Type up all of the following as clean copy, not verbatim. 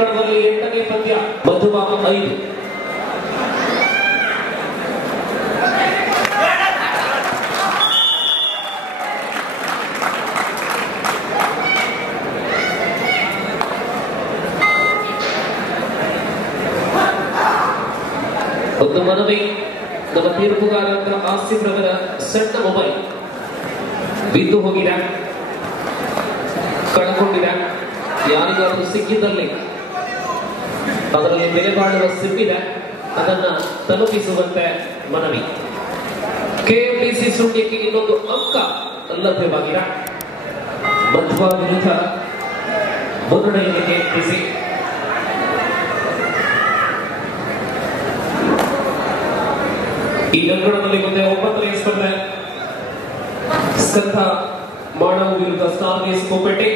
ಅಂಕಣದಲ್ಲಿ 8ನೇ ಪಂದ್ಯ ಮಧುಬಾಬು 5 ಒಂದು ಮನವಿ ನಮ್ಮ ತೀರ್ಪುಗಾರರ ಆಸಿಫ್ ರವರ ಸಣ್ಣ ಮೊಬೈಲ್ ಬಿದ್ದು ಹೋಗಿದೆ, ಕಳ್ಕೊಂಡಿದೆ. ಯಾರಿಗಾದ್ರೂ ಸಿಕ್ಕಿದಲ್ಲಿ ಅದರಲ್ಲಿ ಬೆಲೆ ಬಾಳುವ ಸಿಮ್ಮಿದೆ, ಅದನ್ನ ತಲುಪಿಸುವಂತೆ ಮನವಿ. ಕೆಎಂಡಿಸಿ ಸುಳ್ಯಕ್ಕೆ ಇನ್ನೊಂದು ಅಂಕ ಲಭ್ಯವಾಗಿದೆ. ಮಧ್ವ ವಿರುದ್ಧ ಮುನ್ನಡೆಯಲ್ಲಿ ಕೆಎಂಡಿಸಿ. ಈ ಅಂಕಣದಲ್ಲಿ ಮುಂದೆ 9ನೇ ಸ್ಪರ್ಧೆ ಸ್ಕಂಧ ಮಾನವ ವಿರುದ್ಧ ಸ್ಟಾರ್ ಗೇಸ್ ಕೂಪಟ್ಟಿ.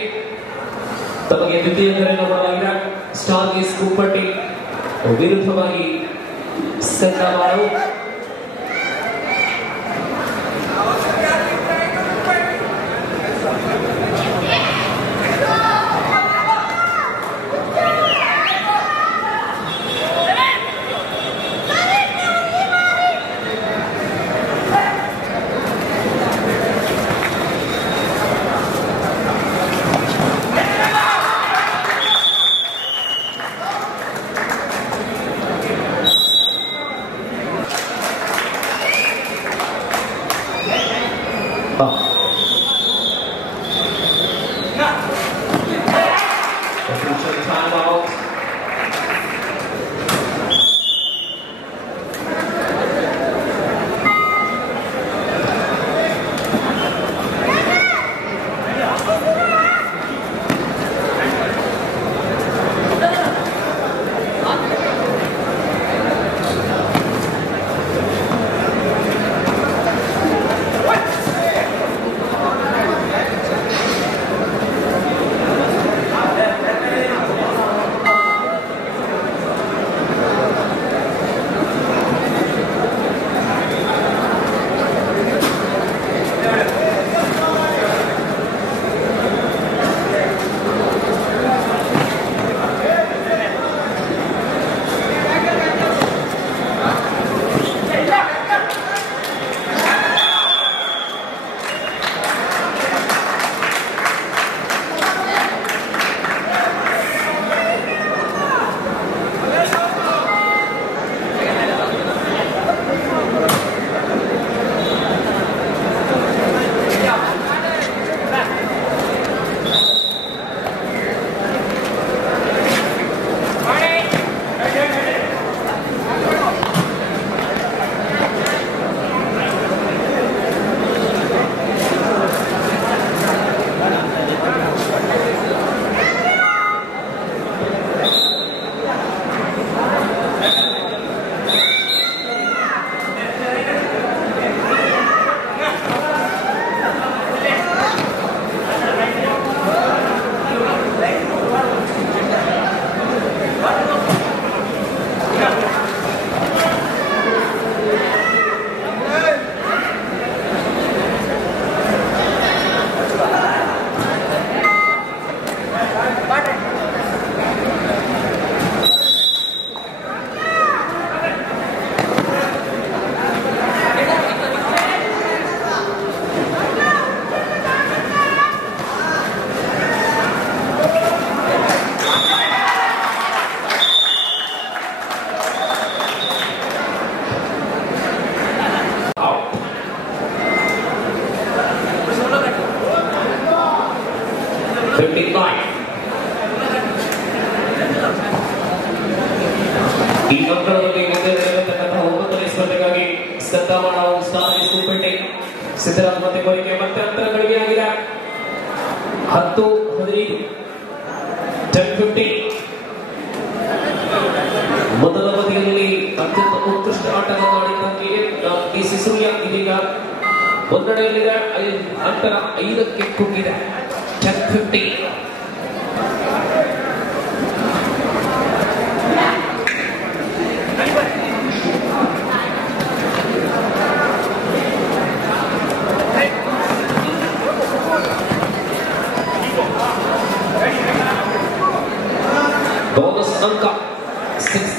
ತಮಗೆ ದ್ವಿತೀಯ ಕರೆಯನ್ನು ಮಾಡಲಾಗಿದೆ. ಸ್ಟಾರ್ ಗೇಸ್ ಕೂಪಟ್ಟಿ ವಿರುದ್ಧವಾಗಿ ಸ್ಕಂಧ ಮಾನವ. ಈ ಅಂಕಣದಲ್ಲಿ ಮುಂದೆ ನಡೆಯತಕ್ಕಂತಹ 9ನೇ ಸ್ಪರ್ಧೆಗಾಗಿ ಸ್ಕಂಧ ಮಾನವ ಸ್ಟಾರ್ ಗೇಸ್ ಕೂಪಟ್ಟಿ ಸಿದ್ದರಾಮಯ್ಯ ಕೋರಿಕೆ ಮತ್ತೆ ಅಂತರ ಗಳಿಕೆ ಆಗಿದೆ. 10-15 10-15. ಮೊದಲ ಅವಧಿಯಲ್ಲಿ ಅತ್ಯಂತ ಉತ್ಕೃಷ್ಟ ಆಟವನ್ನು ಆಡಿದ ಕೆಎಂಡಿಸಿ ಸುಳ್ಯ ಇದೀಗ ಮುನ್ನಡೆಯಲ್ಲಿದೆ. ಅಂತರ 5ಕ್ಕೆ ಕುಗ್ಗಿದೆ. 10-15.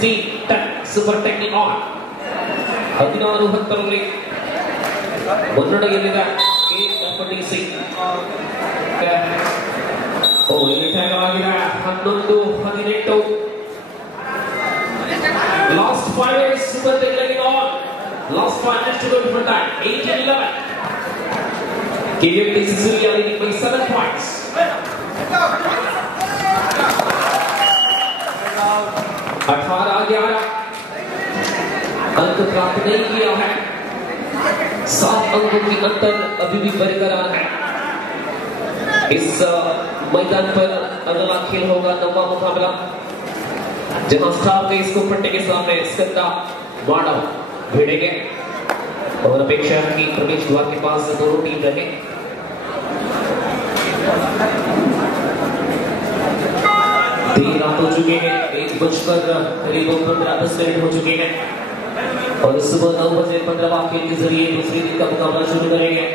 16-10 ಸೂಪರ್ ಟೆಕ್ನಿಕ್ ಆನ್ 16-10 ಮುನ್ನಡೆಯಲ್ಲಿದೆ ಕೆಎಫ್ಡಿಸಿ. ಇಲ್ಲಿ ಟ್ಯಾಗ್ ಆಗಿದೆ 11-18. Last 5 minutes super technique on. Last 5 minutes to go before time. 18-11. KFTC Surya leading by 7 points. 18-11 अंक प्राप्त नहीं किया है. 7 अंकों की अंतर अभी भी बरकरार है. इस मैदान पर अगला खेल होगा 9वां मुकाबला, जहां स्टार के इसको पट्टे के सामने स्कंदा मानव भिड़ेंगे और अपेक्षा है कि प्रवेश द्वार के पास दोनों टीम रहे. देर रात हो चुके हैं, 1:15 करीब 15-10 मिनट हो चुके हैं और सुबह 9:15 खेल के जरिए दूसरे दिन का मुकाबला शुरू करेंगे.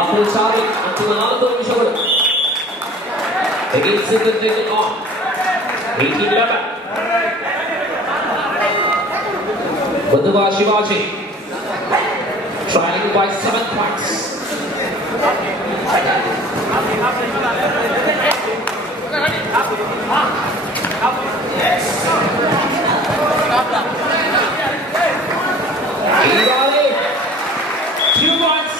आखिरी 4 अंतिम 4 निमिषಗಳು. Again second taken on 18-11. Madhuva Shivaji trailing by 7 points. Irale 2 points.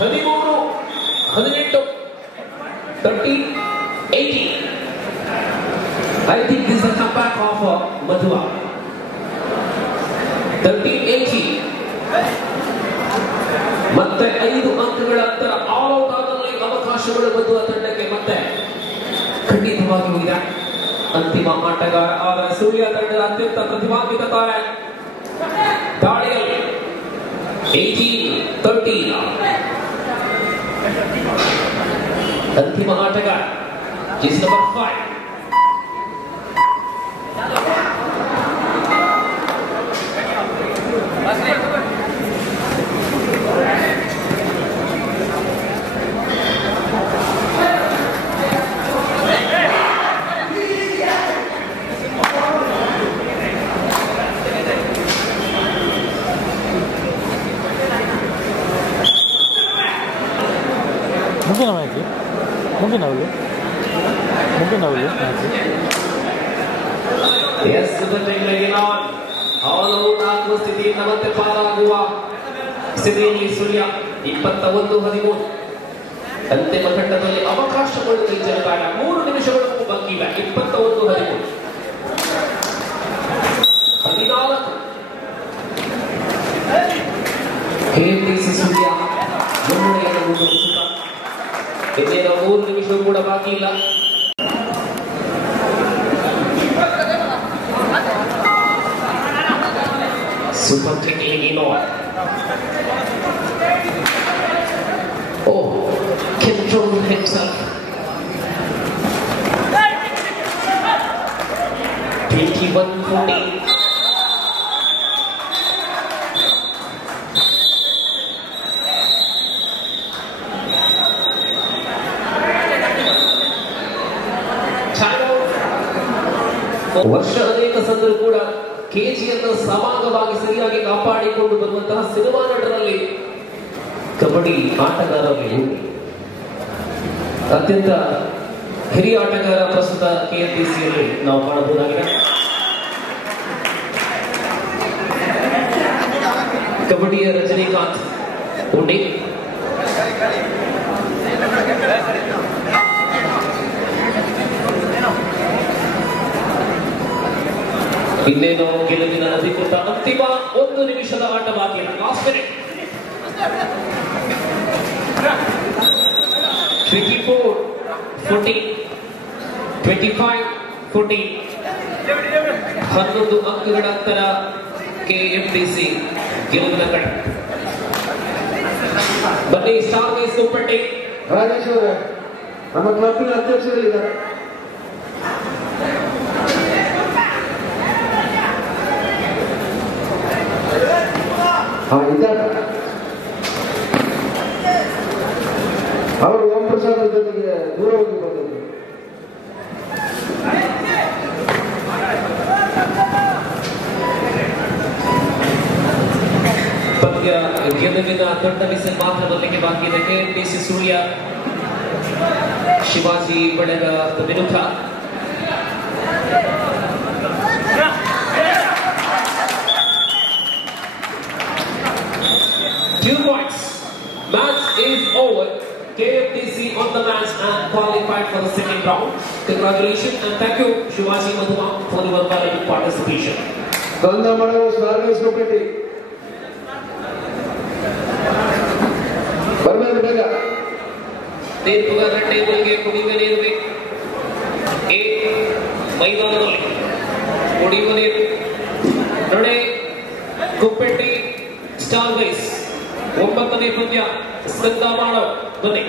13-18 30-18. I think this is a comeback of Madhuva. 13-18. ಮತ್ತೆ 5 ಅಂಕಗಳ ಅಂತರ ಆಲ್ ಔಟ್ ಆಗಲು ಅವಕಾಶಗಳು ಮಧುವ ತಂಡಕ್ಕೆ ಮತ್ತೆ ಖಂಡಿತವಾಗಿ ಹೋಗಿದೆ. ಅಂತಿಮ ಆಟಗಾರ ಆದ ಸೂರ್ಯ ತಂಡದ ಅತ್ಯಂತ ಪ್ರತಿಭಾನ್ವಿತ ತಾರೆ ದಾಳಿಯಲ್ಲಿ 18-13. अंतिम आटगार जिस number 5 mungkin awal yes sebenarnya lawan awal aku ಸ್ಥಿತಿ ಮತ್ತೆ ಪಾರಾಗುವ ಸ್ಥಿತಿಯಲ್ಲಿ ಸೂರ್ಯ 21-13 ಅಂತಿಮ ಘಟ್ಟದಲ್ಲಿ ಅವಕಾಶಗಳು ಕೈಚೆಲ್ಲಿದಾಗ 3 ನಿಮಿಷಗಳು ಬಾಕಿ ಇವೆ. 21-13 14 KFTC ಸೂರ್ಯ ಮುನ್ನಡೆಯನ್ನು ಮುಂದುವರಿಸುತ್ತಾ ಇನ್ನೇನು 3 ನಿಮಿಷಗಳು ಕೂಡ ಬಾಕಿ ಇಲ್ಲ. Super taking in on. Oh, control himself. 21-14. ವರ್ಷ ಅನೇಕ ಸಂದರು ಕೂಡ ಕೆಜಿಯನ್ನು ಸಮಾಂಗವಾಗಿ ಸರಿಯಾಗಿ ಕಾಪಾಡಿಕೊಂಡು ಬರುವಂತಹ ಸಿನಿಮಾ ನಟರಲ್ಲಿ ಕಬಡ್ಡಿ ಆಟಗಾರರಲ್ಲಿ ಅತ್ಯಂತ ಹಿರಿಯ ಆಟಗಾರ ಪ್ರಸ್ತುತ ಕೆಎಫ್ಡಿಸಿಯಲ್ಲಿ ನಾವು ಕಾಣಬಹುದಾಗಿದೆ. ಕಬಡ್ಡಿಯ ರಜನಿಕಾಂತ್ ಉಂಡಿ ಇನ್ನೇನು ಗೆಲುವಿನ ಅಧಿಕೃತ ಅಂತಿಮ 1 ನಿಮಿಷದ ಆಟ ಬಾಕಿ. ಲಾಸ್ಟ್ ಮಿನಿಟ್ 24-14 25-14 11 ಅಂಕಗಳ ಅಂತರ ಕೆಎಫ್ಡಿಸಿ ಗೆಲುವಿನ ಕಡೆ. ಬನ್ನಿ ಸ್ಟಾರ್ ವೇಸ್ ಪಟ್ಟಿ ರಾಜೇಶ್ ಅವರೇ, ನಮ್ಮ ಕ್ಲಬ್ಬಿನ ಅಧ್ಯಕ್ಷರಿದ್ದಾರೆ. ಇದ್ದಾರೆ ಅವರು ಓಂ ಪ್ರಸಾದ್ ಜೊತೆಗೆ ದೂರ ಹೋಗಿ ಬಂದಿದ್ರು. ಸದ್ಯ ಗೆಲುವಿನ ದೊಡ್ಡ ಬಿಸಿಲು ಮಾತ್ರ ಬರಲಿಕ್ಕೆ ಬಾಕಿ ಇದೆ. KMDC ಸೂರ್ಯ ಶಿವಾಜಿ ಬಳಗ ವಿರುದ್ಧ. Two points. Match is over. KMDC on the match and qualified for the second round. Congratulations and thank you Shivaji Madhuma for your valuable participation. Ganda Madavu Stargaze Kuppeti. Barmadu bega. Teepuga ಟೇಬಲ್ಗೆ ಕುಡಿಯುವ ನೀರು ಬೇಕು. A ಮೈದಾನದಲ್ಲಿ ಕುಡಿಯುವ ನೀರು. ನಡೆ ಕುಪ್ಪೆಟ್ಟಿ ಸ್ಟಾರ್ಗೈಸ್ 9ನೇ ಪಂದ್ಯ ಸ್ಕಂದ ಮಾಡೋ ಬನ್ನಿ.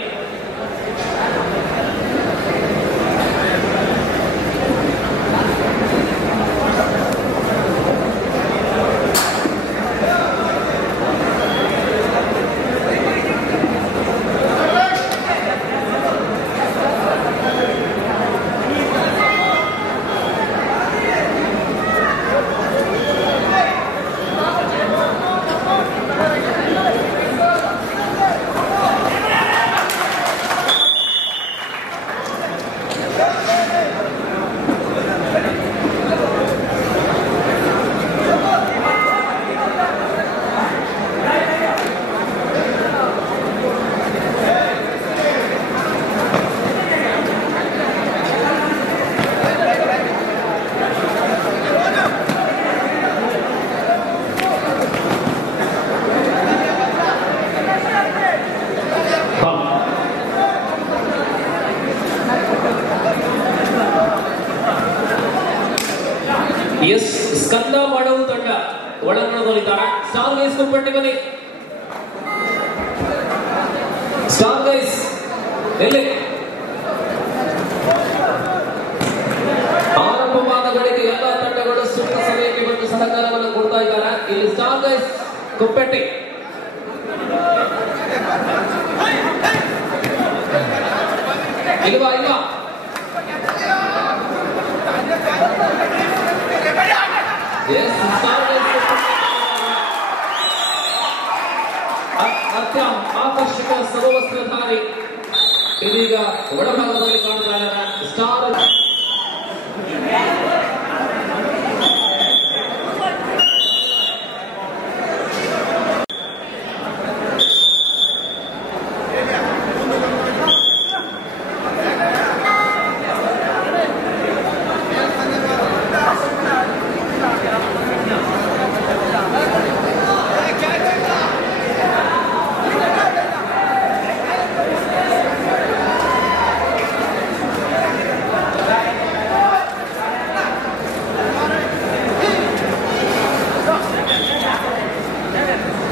ಎಸ್ ಸ್ಕಂದ ಮಾಡವು ತಂಡ ಒಳಾಂಗಣದಲ್ಲಿದ್ದಾರೆ. ಸ್ಟಾರ್ಗೈಸ್ ಕುಪ್ಪೆಟ್ಟಿ ಬನ್ನಿ. ಸ್ಟಾರ್ಗೈಸ್ ಎಲ್ಲಿ ಆರಂಭವಾದ ಗಳಿಗೆ ಎಲ್ಲ ತಂಡಗಳು ಸೂಕ್ತ ಸಮಯಕ್ಕೆ ಬಂದು ಸಹಕಾರವನ್ನು ಕೊಡ್ತಾ ಇದ್ದಾರೆ. ಇಲ್ಲಿ ಸ್ಟಾರ್ಗೈಸ್ ಕುಪ್ಪೆಟ್ಟಿ ಇಲ್ವಾ ಇಲ್ವಾ ಆಕರ್ಷಕ ಸಮವಸ್ತ್ರಧಾರಿ ಇದೀಗ ಒಳಭಾಗದಲ್ಲಿ ಕಾಣ್ತಾ ಇದ್ದಾರೆ. ಸ್ಟಾರ್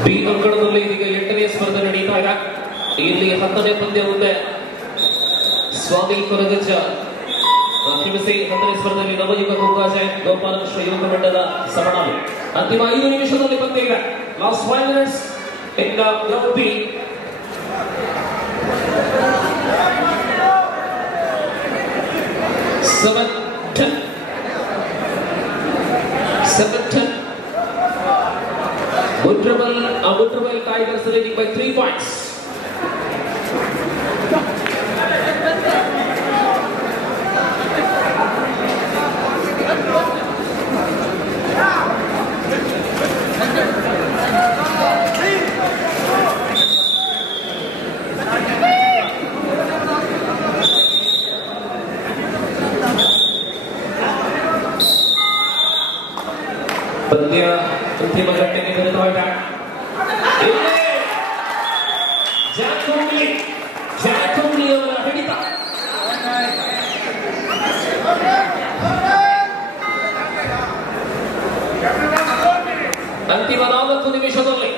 ಬಿ ಅಂಕಣದಲ್ಲಿ ಇದೀಗ 8ನೇ ಸ್ಪರ್ಧೆ ನಡೀತಾ ಇದೆ. ಇಲ್ಲಿ 10ನೇ ಪಂದ್ಯ ಮುಂದೆ ಸ್ವಾಮಿ ಕೊರಗಜ್ಜ ಕ್ಷಮಿಸಿ 10ನೇ ಸ್ಪರ್ಧೆಯಲ್ಲಿ ನವಯುಗ ಗೋಕಾಜೆ ಗೋಪಾಲಕೃಷ್ಣ ಯುವಕ ಮಂಡಲ ಸಮನಾಲಿ. ಅಂತಿಮ 5 ನಿಮಿಷದಲ್ಲಿ ಪಂದ್ಯ ಇದೆ. Last 5 minutes in the round B. Seven-10. Muttrabal Tigers leading by 3 points. ಪಂದ್ಯ ಅಂತಿಮ ಘಟ್ಟಕ್ಕೆ ಬರುತ್ತಾ ಇದೆ. ಜಾಕೋಬ್ಲಿ ಅವರ ಹಿಡಿತ. ಅಂತಿಮ 4 ನಿಮಿಷದಲ್ಲಿ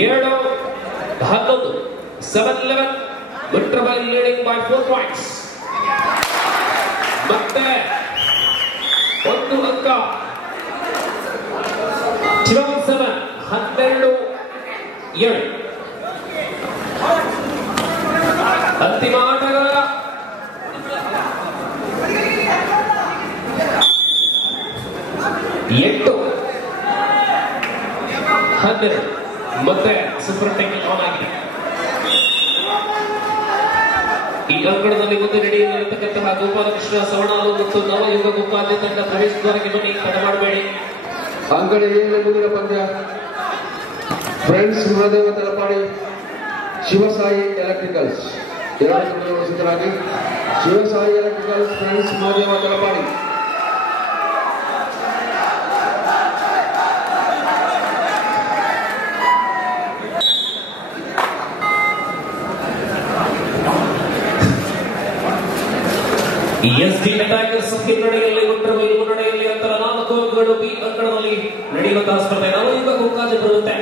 7-11 7-11 Muttrabal leading by 4 points. ಮತ್ತೆ 1 ಅಂಕ 12-7 12-7 ಅಂತಿಮ ಆಟಗಾರ 12 ಮತ್ತೆ ಸೂಪರ್ ಟೆಕ್ನಿಕ್ ಆನ್ ಆಗಿದೆ. ಈ ಅಂಕಣದಲ್ಲಿ ಮುಂದೆ ನಡೆಯಲಿರತಕ್ಕಂತಹ ಗೋಪಾಲಕೃಷ್ಣ ಸವಣಾಲು ಮತ್ತು ನವಯುಗ ಗೋಪಾಲ್ಯ ತಂಡ ಪ್ರವೇಶ ದ್ವಾರಕ್ಕೆ ಬನ್ನಿ, ತಡ ಮಾಡಬೇಡಿ. ಅಂಕಣ ಏಳನೇ ಮುಂದಿನ ಪಂದ್ಯ ಫ್ರೆಂಡ್ಸ್ ಮಹಾದೇವ ತಲಪಾಡಿ ಶಿವಸಾಯಿ ಎಲೆಕ್ಟ್ರಿಕಲ್ಸ್. ಎರಡು ತಂಡಗಳು ಸಿದ್ಧರಾಗಿ. Shivasai electricals friends Mahadeva Talapady. SD attackers ಹಿನ್ನಡೆಯಲ್ಲಿ ಮುನ್ನಡೆಯಲ್ಲಿ ನಂತರ 4 ಅಂಕಗಳು. ಬಿ ಅಂಕಣದಲ್ಲಿ ನಡೆಯುವಂತಹ ಸ್ಪರ್ಧೆ ನವಯುಗ ಗೋಕಾಜೆ ಬರುತ್ತೆ.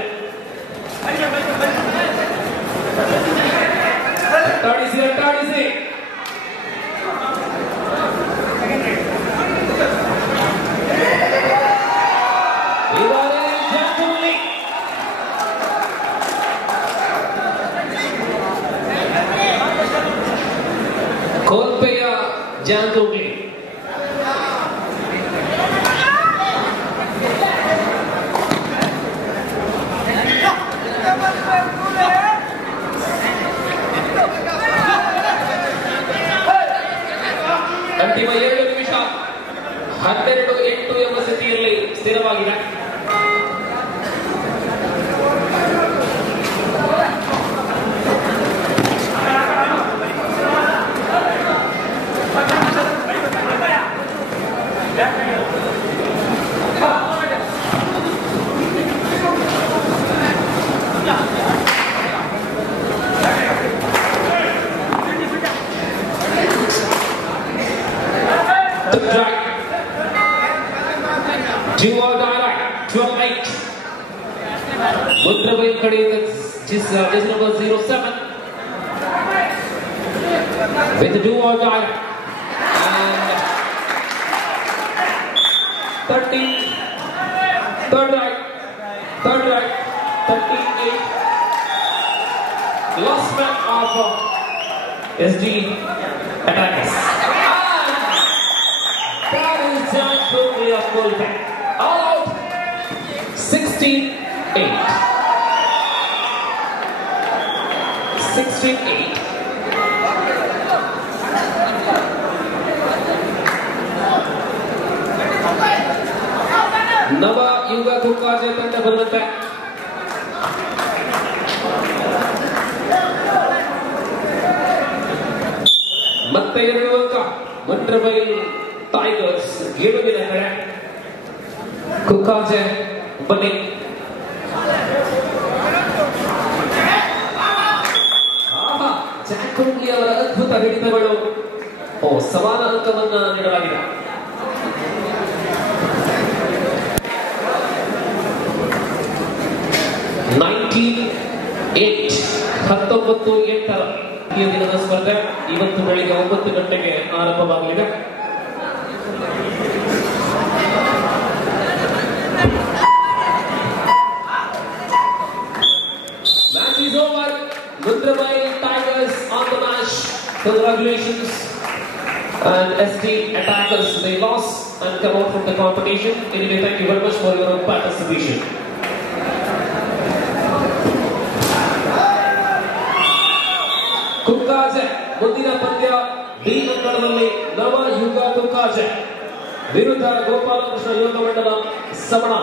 ಅಟ್ಟಾಡಿಸಿ ಕೋಲ್ಪೆಯ ಜಾಂತೋಗ್ಲಿ ಅಂತಿಮ 2 ನಿಮಿಷ 12-8 ಎಂಬ ಸ್ಥಿತಿಯಲ್ಲಿ ಸ್ಥಿರವಾಗಿದೆ. Mudrabai kade jis number 07 with the do or die and 30 third right 38 last man of SD attackers and that is John Coakley of Kolkata all out 16-8 ನವ ಯುಗ ಗೋಕಾಜೆ ತಂಡ ಬರುತ್ತೆ. ಮತ್ತೆ 2 ಅಂಕ ಮಂತ್ರಬೈಲ್ ಟೈಗರ್ಸ್ ಗೆಲುವಿನ ಕಡೆ. ಗೋಕಾಜೆ ಬನ್ನಿ. ಜಾಕೋಗ್ಲಿ ಅವರ ಅದ್ಭುತ ಹಿಡಿತಗಳು. ಸಮಾನ ಅಂಕವನ್ನ ನೀಡಲಾಗಿದೆ. ಈ ದಿನದ ಸ್ಪರ್ಧೆ ಇವತ್ತು ಬೆಳಿಗ್ಗೆ 9 ಗಂಟೆಗೆ ಆರಂಭವಾಗಲಿದೆ. Match is over. Mudrabai Tigers on the match. Congratulations. And SD Attackers, they lost and come out from the competition. Anyway, thank you very much for your participation. Kukkaje ಮುಂದಿನ ಪಂದ್ಯ ಬಿ ಅಂಕಣದಲ್ಲಿ ನವ ಯುಗ ಕುಕ್ಕಾಜೆ ವಿರುದ್ಧ ಗೋಪಾಲಕೃಷ್ಣ ಯೋಗ ಮಂಡಲ ಸವಣ.